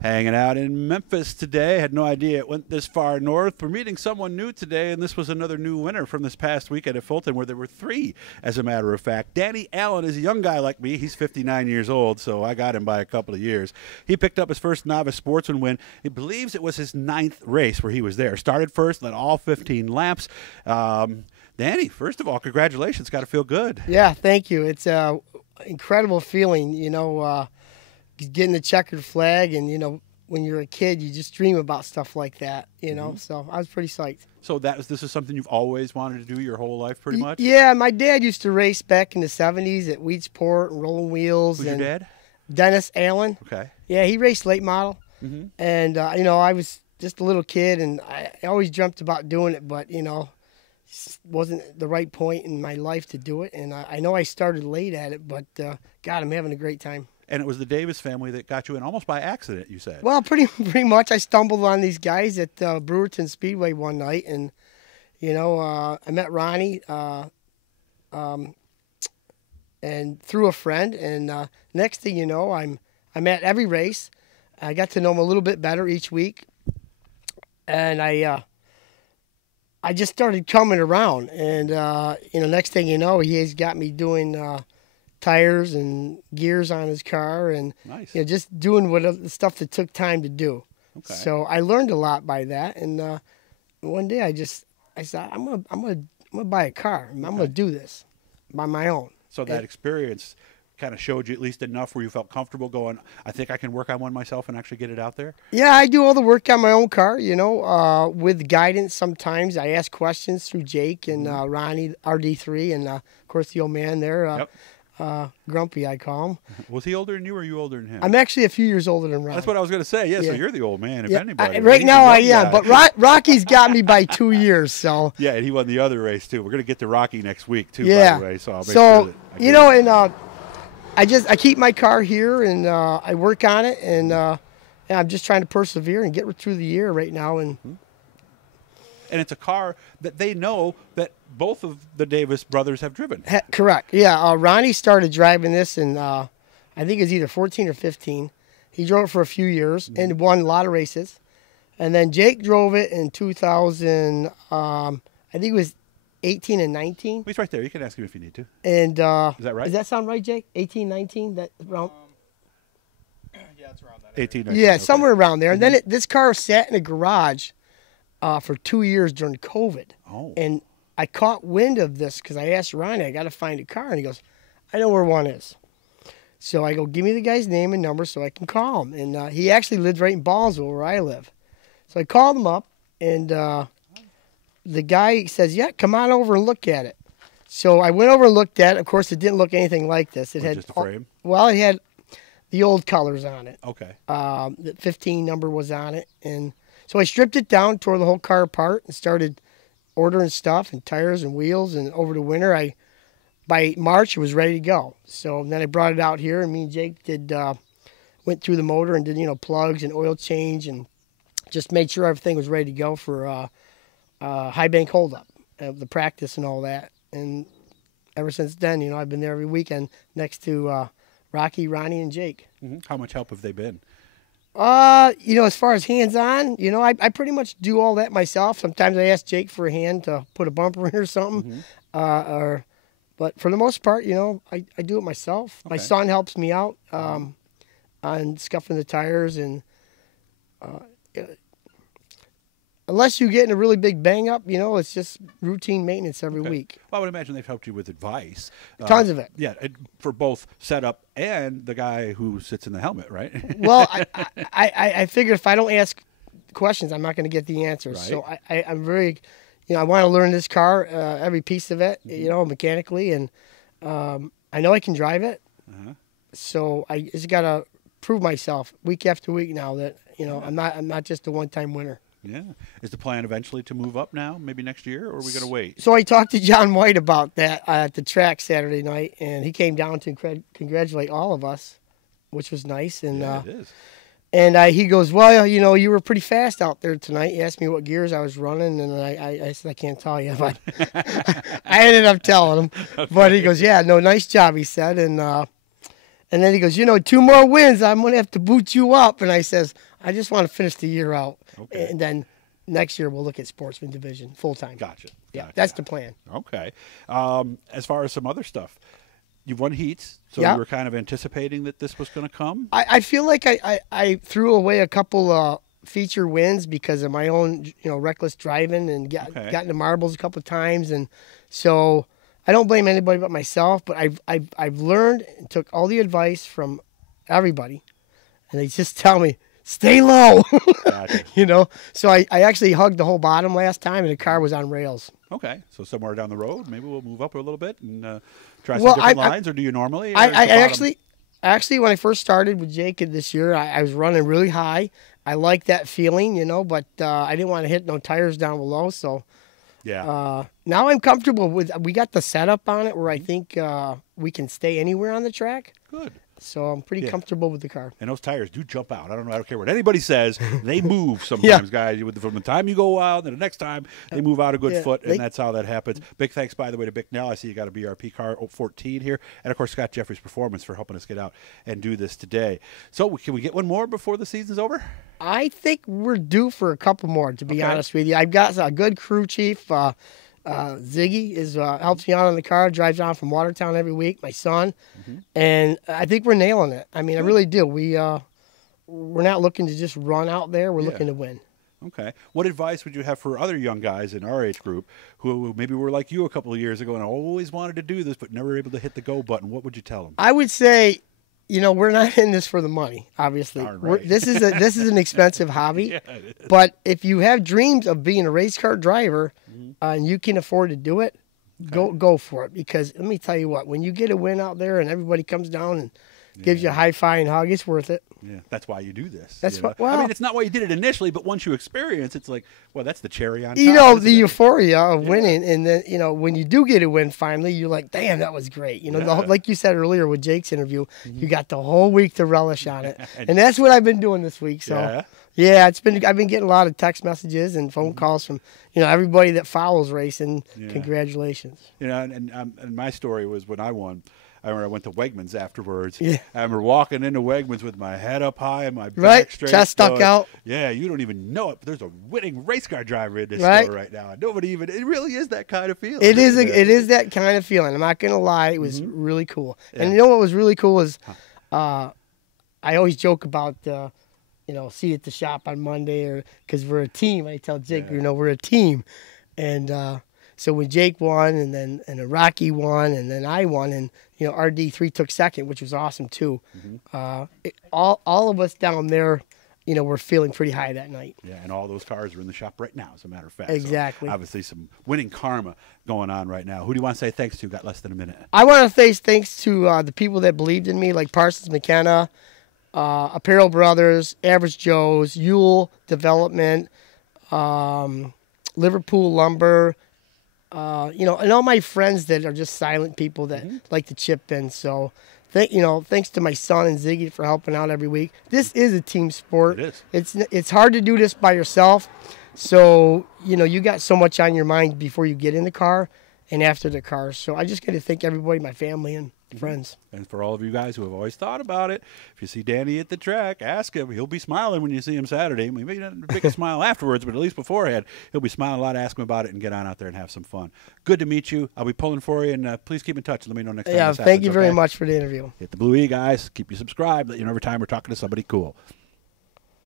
Hanging out in Memphis today. Had no idea it went this far north. We're meeting someone new today, and this was another new winner from this past weekend at Fulton, where there were three, as a matter of fact. Danny Allen is a young guy like me. He's 59 years old, so I got him by a couple of years. He picked up his first Novice Sportsman win. He believes it was his 9th race where he was there. Started first, led all 15 laps. Danny, first of all, congratulations. Got to feel good. Yeah, thank you. It's an incredible feeling, getting the checkered flag, and when you're a kid you just dream about stuff like that, so I was pretty psyched. So this is something you've always wanted to do your whole life, pretty much? Yeah, my dad used to race back in the 70s at Weedsport and Rolling Wheels. Who's your dad? Dennis Allen. Okay. Yeah, he raced late model. And I was just a little kid, and I always dreamt about doing it, but wasn't the right point in my life to do it, and I know I started late at it, but God, I'm having a great time. And it was the Davis family that got you in almost by accident, you said. Well, pretty much. I stumbled on these guys at Fulton Speedway one night, and I met Ronnie, and through a friend. And next thing you know, I'm at every race. I got to know him a little bit better each week, and I just started coming around. And next thing you know, he has got me doing tires and gears on his car, and nice. Just doing the stuff that took time to do. Okay. So I learned a lot by that, and one day I said I'm gonna buy a car. I'm gonna do this by my own. So that experience kind of showed you at least enough where you felt comfortable going, I think I can work on one myself and actually get it out there? Yeah, I do all the work on my own car, with guidance sometimes. I ask questions through Jake and Ronnie, RD3, and of course the old man there. Yep. Grumpy, I call him. Was he older than you, or are you older than him? I'm actually a few years older than Ron. That's what I was going to say. Yeah, so you're the old man, if anybody. Right now I am, but Rocky's got me by 2 years. So yeah, and he won the other race too. We're going to get to Rocky next week too. Yeah. By the way, so I'll make sure that I keep my car here, and I work on it, and I'm just trying to persevere and get through the year right now. And it's a car that they know that both of the Davis brothers have driven. Correct. Yeah, Ronnie started driving this in, I think it was either 14 or 15. He drove it for a few years and won a lot of races. And then Jake drove it in 2000, I think it was 18 and 19. He's right there. You can ask him if you need to. And is that right? Does that sound right, Jake? 18, 19? That around? Yeah, it's around that. 18, 19. Yeah, somewhere around there. And then this car sat in a garage for 2 years during COVID. Oh. And I caught wind of this because I asked Ronnie, I got to find a car. And he goes, I know where one is. So I go, give me the guy's name and number so I can call him. And he actually lived right in Ballsville where I live. So I called him up, and the guy says, yeah, come on over and look at it. So I went over and looked at it. Of course, it didn't look anything like this. It had just a frame? Well, it had the old colors on it. Okay. The 15 number was on it. And so I stripped it down, tore the whole car apart, and started ordering stuff and tires and wheels. And over the winter, by March, it was ready to go. So then I brought it out here, and me and Jake went through the motor and did, plugs and oil change, and just made sure everything was ready to go for high bank holdup, the practice and all that. And ever since then, I've been there every weekend next to Rocky, Ronnie, and Jake. How much help have they been? As far as hands-on, I pretty much do all that myself. Sometimes I ask Jake for a hand to put a bumper in or something. But for the most part, I do it myself. Okay. My son helps me out on scuffing the tires, and unless you get in a really big bang-up, it's just routine maintenance every week. Well, I would imagine they've helped you with advice. Tons of it. Yeah, for both setup and the guy who sits in the helmet, right? Well, I figure if I don't ask questions, I'm not going to get the answers. Right. So I'm very, I want to learn this car, every piece of it, mechanically, and I know I can drive it. So I just got to prove myself week after week now that I'm not just a one-time winner. Yeah. Is the plan eventually to move up now, maybe next year, or are we going to wait? So I talked to John White about that at the track Saturday night, and he came down to congratulate all of us, which was nice. And yeah, it is. And he goes, well, you were pretty fast out there tonight. He asked me what gears I was running, and I said, I can't tell you. But I ended up telling him. Okay. But he goes, yeah, no, nice job, he said. And then he goes, 2 more wins, I'm going to have to boot you up. And I says, I just want to finish the year out, Okay. and then next year we'll look at Sportsman division full time. Gotcha. Yeah, Gotcha. that's the plan. Okay. As far as some other stuff, you've won heats, so Yeah. you were kind of anticipating that this was going to come? I feel like I threw away a couple feature wins because of my own reckless driving and got into marbles a couple of times, and so I don't blame anybody but myself. But I've learned and took all the advice from everybody, and they just tell me stay low. Gotcha. So I actually hugged the whole bottom last time, and the car was on rails. Okay, so somewhere down the road, maybe we'll move up a little bit and try some different lines, or do you normally? Or Actually, when I first started with Jake this year, I was running really high. I liked that feeling, but I didn't want to hit no tires down below. So yeah, now I'm comfortable with. We got the setup on it where I think we can stay anywhere on the track. good. So I'm pretty comfortable with the car. And those tires do jump out. I don't care what anybody says. They move sometimes, guys. From the time you go out, and the next time they move out a good foot, and that's how that happens. Big thanks, by the way, to Bicknell. I see you got a BRP car 14 here. And, of course, Scott Jeffries Performance for helping us get out and do this today. So can we get one more before the season's over? I think we're due for a couple more, to be honest with you. I've got a good crew chief. Ziggy helps me out on the car, drives down from Watertown every week, my son, and I think we're nailing it. I mean, I really do. We're not looking to just run out there. We're looking to win. Okay. What advice would you have for other young guys in our age group who maybe were like you a couple of years ago and always wanted to do this but never able to hit the go button? What would you tell them? I would say, we're not in this for the money, obviously. Right. This is an expensive hobby. But if you have dreams of being a race car driver and you can afford to do it, go for it. Because let me tell you what, when you get a win out there and everybody comes down and gives you a high five and hug, it's worth it. Yeah, that's why you do this. That's what. I mean, it's not why you did it initially, but once you experience, it's like, well, that's the cherry on top. The euphoria of winning, and then when you do get a win finally, you're like, damn, that was great. Like you said earlier with Jake's interview, you got the whole week to relish on it, and that's what I've been doing this week. So yeah, I've been getting a lot of text messages and phone calls from everybody that follows racing. Congratulations. And my story was when I won. I remember I went to Wegmans afterwards. Yeah. I remember walking into Wegmans with my head up high and my back straight. Chest stuck out. Yeah, you don't even know it, but there's a winning race car driver in this store right now. Nobody even. It really is that kind of feeling. It is that kind of feeling. I'm not gonna lie. It was really cool. Yeah. And what was really cool is, I always joke about see you at the shop on Monday, because we're a team. I tell Jake, we're a team, and. So when Jake won, and then Rocky won, and then I won, and RD3 took second, which was awesome too. All of us down there, were feeling pretty high that night. Yeah, and all those cars are in the shop right now, as a matter of fact. Exactly. So obviously, some winning karma going on right now. Who do you want to say thanks to? Got less than a minute. I want to say thanks to the people that believed in me, like Parsons McKenna, Apparel Brothers, Average Joe's, Yule Development, Liverpool Lumber. And all my friends that are just silent people that like to chip in. So, thanks to my son and Ziggy for helping out every week. This is a team sport. It is. It's hard to do this by yourself. So, you got so much on your mind before you get in the car and after the car. So I just got to thank everybody, my family and friends. And for all of you guys who have always thought about it, if you see Danny at the track, ask him. He'll be smiling when you see him Saturday. Maybe not make a smile afterwards, but at least beforehand, he'll be smiling a lot. Ask him about it and get on out there and have some fun. Good to meet you. I'll be pulling for you, and please keep in touch. Let me know next time. Yeah, thank you very much for the interview. Hit the Blue E, guys. Keep you subscribed. Let you know every time we're talking to somebody cool.